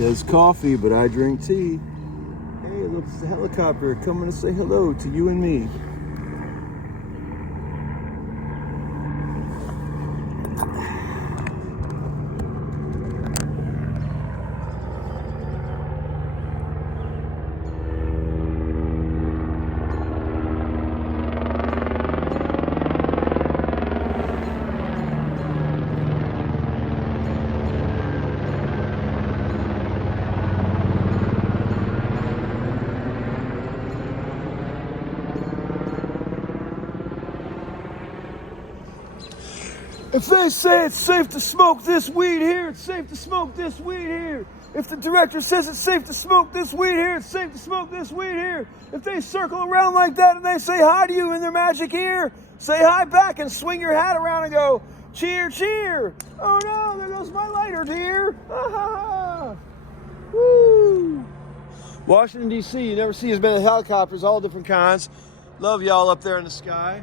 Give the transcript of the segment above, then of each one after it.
Says coffee, but I drink tea. Hey, look, it's a helicopter coming to say hello to you and me. If they say it's safe to smoke this weed here, it's safe to smoke this weed here. If the director says it's safe to smoke this weed here, it's safe to smoke this weed here. If they circle around like that and they say hi to you in their magic ear, say hi back and swing your hat around and go, cheer, cheer. Oh no, there goes my lighter, dear. Ha ha ha. Woo. Washington, D.C., you never see as many helicopters, all different kinds. Love y'all up there in the sky.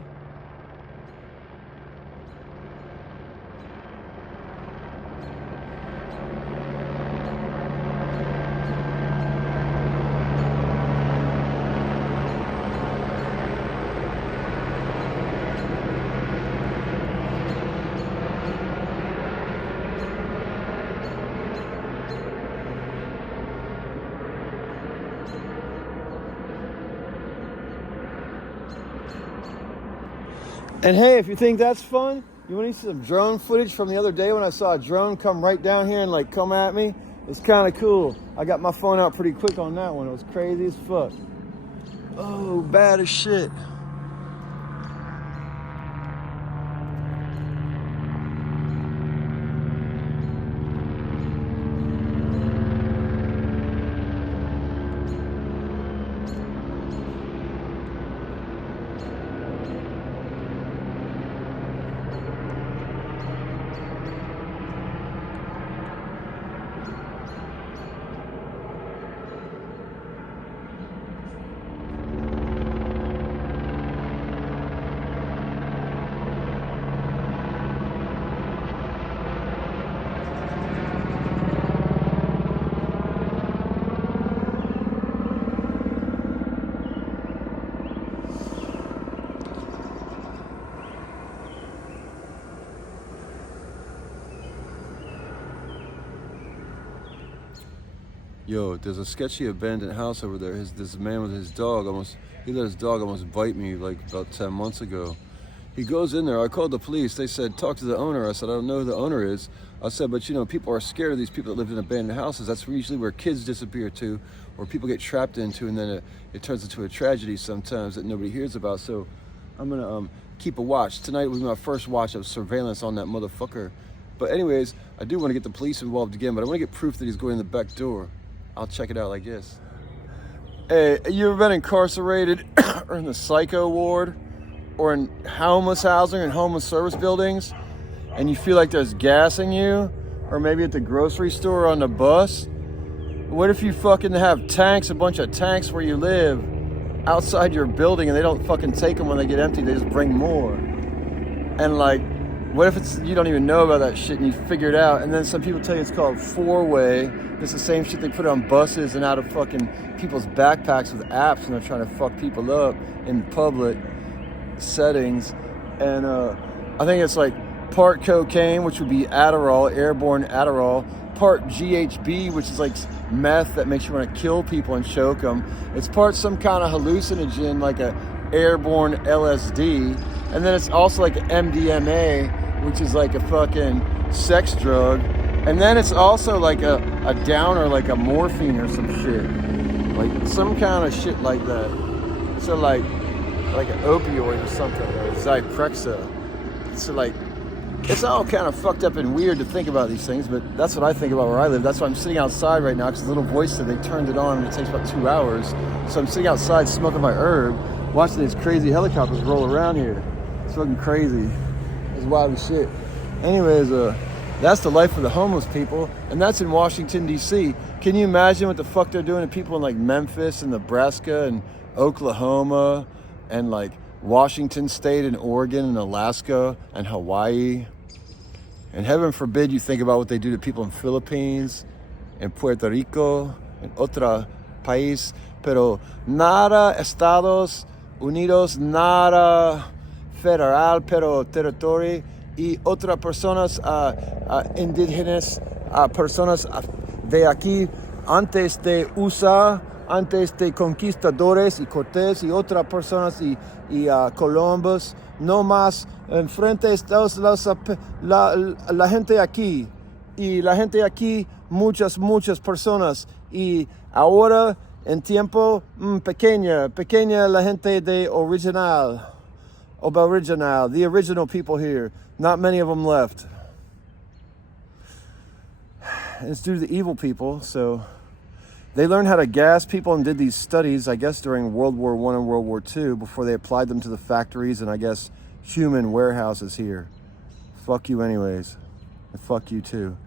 And hey, if you think that's fun, you want to see some drone footage from the other day when I saw a drone come right down here and like come at me? It's kind of cool. I got my phone out pretty quick on that one. It was crazy as fuck. Oh, bad as shit. Yo, there's a sketchy abandoned house over there. This man with his dog he let his dog almost bite me like about 10 months ago. He goes in there. I called the police. They said, talk to the owner. I said, I don't know who the owner is. I said, but you know, people are scared of these people that live in abandoned houses. That's usually where kids disappear to, or people get trapped into, and then it turns into a tragedy sometimes that nobody hears about. So I'm gonna keep a watch. Tonight was my first watch of surveillance on that motherfucker. But anyways, I do want to get the police involved again, but I want to get proof that he's going in the back door. I'll check it out like this. Hey, you ever been incarcerated or in the psycho ward or in homeless housing and homeless service buildings and you feel like there's gas in you, or maybe at the grocery store or on the bus? What if you fucking have tanks, a bunch of tanks where you live outside your building and they don't fucking take them when they get empty, they just bring more? And like, what if you don't even know about that shit and you figure it out, and then some people tell you it's called four-way. It's the same shit they put on buses and out of fucking people's backpacks with apps, and they're trying to fuck people up in public settings. And I think it's like part cocaine, which would be Adderall, airborne Adderall, part GHB, which is like meth that makes you want to kill people and choke them. It's part some kind of hallucinogen, like a airborne LSD. And then it's also like MDMA, which is like a fucking sex drug. And then it's also like a downer, like a morphine or some shit. Like some kind of shit like that. So like an opioid or something, or Zyprexa. So like, it's all kind of fucked up and weird to think about these things, but that's what I think about where I live. That's why I'm sitting outside right now, because the little voice said they turned it on and it takes about 2 hours. So I'm sitting outside smoking my herb, watching these crazy helicopters roll around here. It's fucking crazy. It's wild as shit. Anyways, that's the life of the homeless people, and that's in Washington, D.C. Can you imagine what the fuck they're doing to people in like Memphis and Nebraska and Oklahoma and like Washington State and Oregon and Alaska and Hawaii? And heaven forbid you think about what they do to people in Philippines en Puerto Rico, en otro país, pero nada Estados Unidos, nada federal, pero territorio y otras personas indígenas, personas de aquí antes de USA, antes de conquistadores y Cortés y otras personas y Columbus, no más enfrente Estados la gente aquí y la gente aquí, muchas personas y ahora en tiempo pequeña la gente de Aboriginal, the original people here, not many of them left. And it's due to the evil people, so they learned how to gas people and did these studies, I guess, during World War I and World War II before they applied them to the factories and I guess human warehouses here. Fuck you anyways. And fuck you too.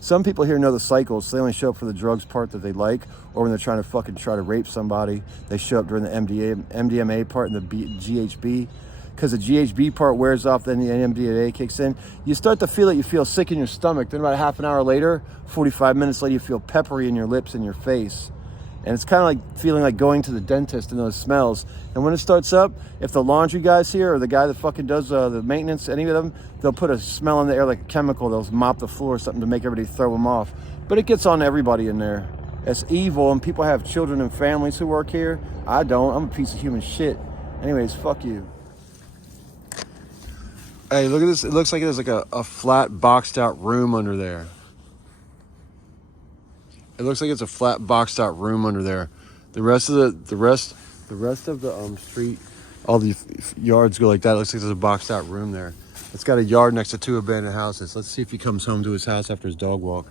Some people here know the cycles, so they only show up for the drugs part that they like, or when they're trying to try to rape somebody, they show up during the MDMA part and the GHB. Because the GHB part wears off, then the MDMA kicks in. You start to feel it, you feel sick in your stomach. Then about a half an hour later, 45 minutes later, you feel peppery in your lips and your face. And it's kind of like feeling like going to the dentist and those smells. And when it starts up, if the laundry guy's here or the guy that fucking does the maintenance, any of them, they'll put a smell in the air like a chemical. They'll mop the floor or something to make everybody throw them off. But it gets on everybody in there. It's evil, and people have children and families who work here. I don't. I'm a piece of human shit. Anyways, fuck you. Hey, look at this. It looks like there's like a flat boxed out room under there. It looks like it's a flat boxed out room under there. The rest of the street, all the yards go like that. It looks like there's a boxed out room there. It's got a yard next to 2 abandoned houses. Let's see if he comes home to his house after his dog walk.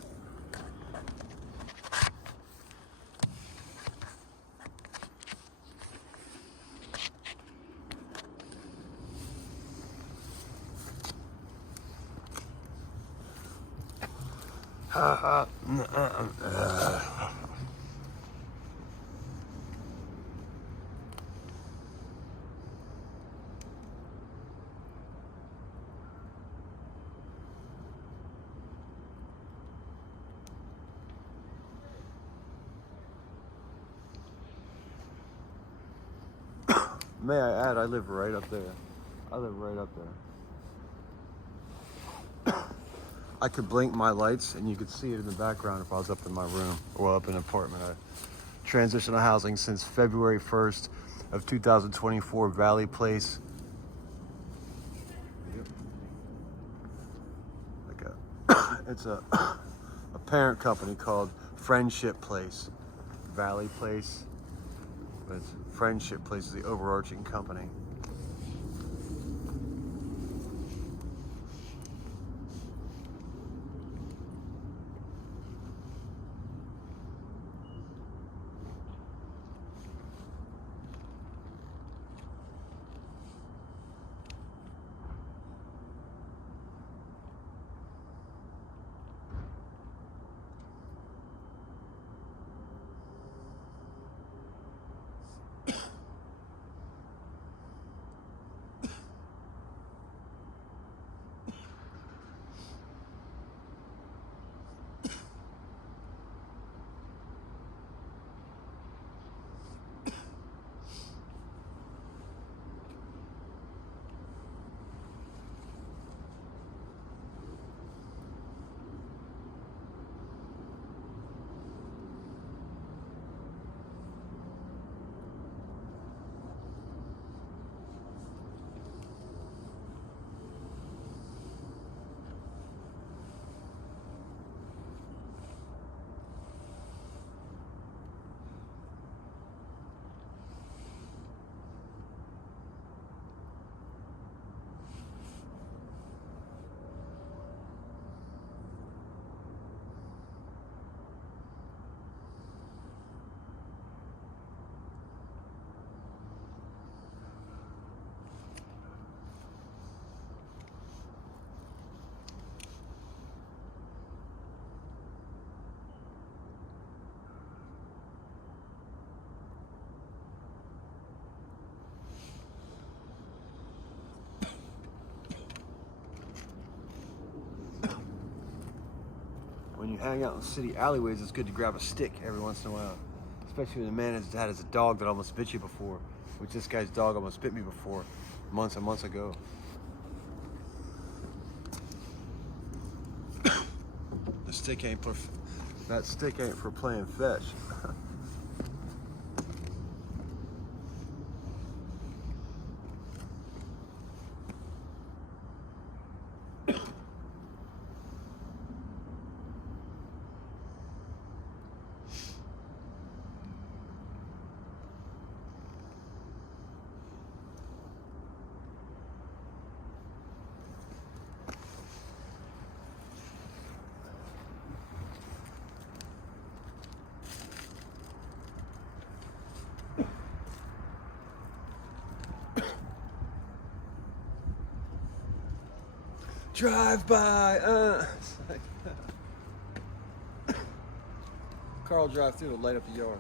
May I add, I live right up there. I live right up there. I could blink my lights and you could see it in the background if I was up in my room or up in an apartment. I transitional housing since February 1st of 2024, Valley Place. It's a parent company called Friendship Place. Valley Place. But Friendship Place is the overarching company. you hang out in city alleyways, it's good to grab a stick every once in a while. Especially when a man has had a dog that almost bit you before, which this guy's dog almost bit me before, months and months ago. The stick ain't for, that stick ain't for playing fetch. Drive by, car will drive through to light up the yard.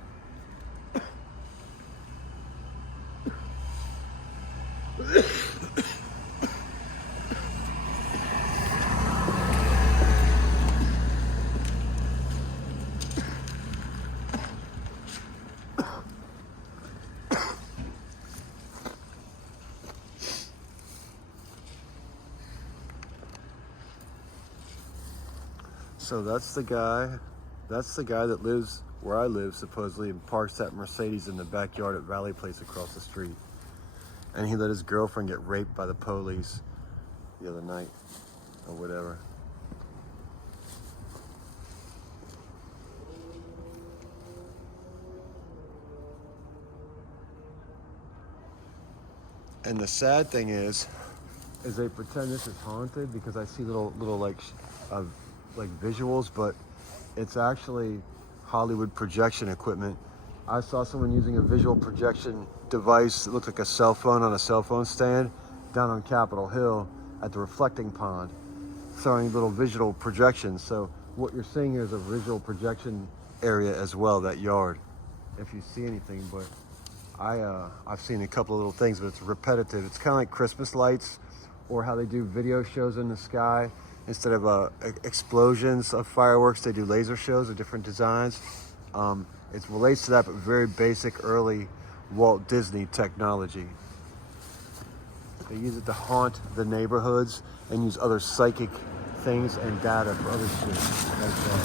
So that's the guy that lives where I live, supposedly, and parks that Mercedes in the backyard at Valley Place across the street. And he let his girlfriend get raped by the police the other night, or whatever. And the sad thing is they pretend this is haunted because I see little like visuals, but it's actually Hollywood projection equipment. I saw someone using a visual projection device that looked like a cell phone on a cell phone stand down on Capitol Hill at the reflecting pond, throwing little visual projections. So what you're seeing here is a visual projection area as well, that yard, if you see anything. But I've seen a couple of little things, but it's repetitive. It's kind of like Christmas lights, or how they do video shows in the sky. Instead of explosions of fireworks, they do laser shows of different designs. It relates to that, but very basic early Walt Disney technology. They use it to haunt the neighborhoods and use other psychic things and data for other shit like that.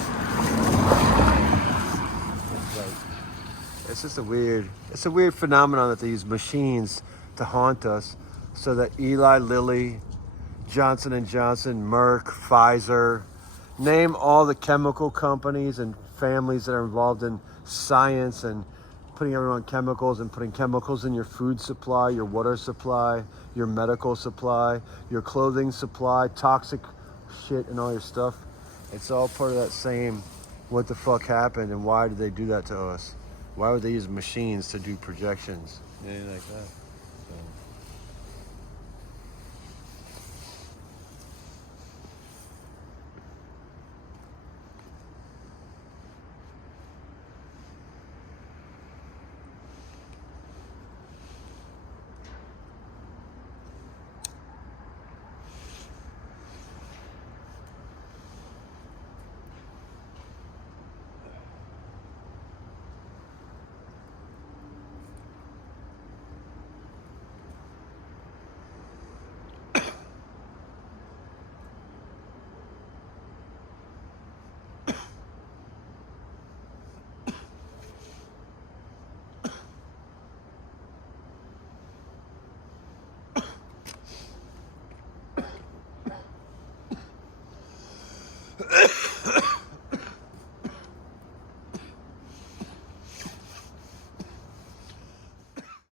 It's just a weird phenomenon that they use machines to haunt us, so that Eli Lilly, Johnson & Johnson, Merck, Pfizer, name all the chemical companies and families that are involved in science and putting everyone on chemicals and putting chemicals in your food supply, your water supply, your medical supply, your clothing supply, toxic shit and all your stuff. It's all part of that same what the fuck happened and why did they do that to us? Why would they use machines to do projections? Anything like that. So.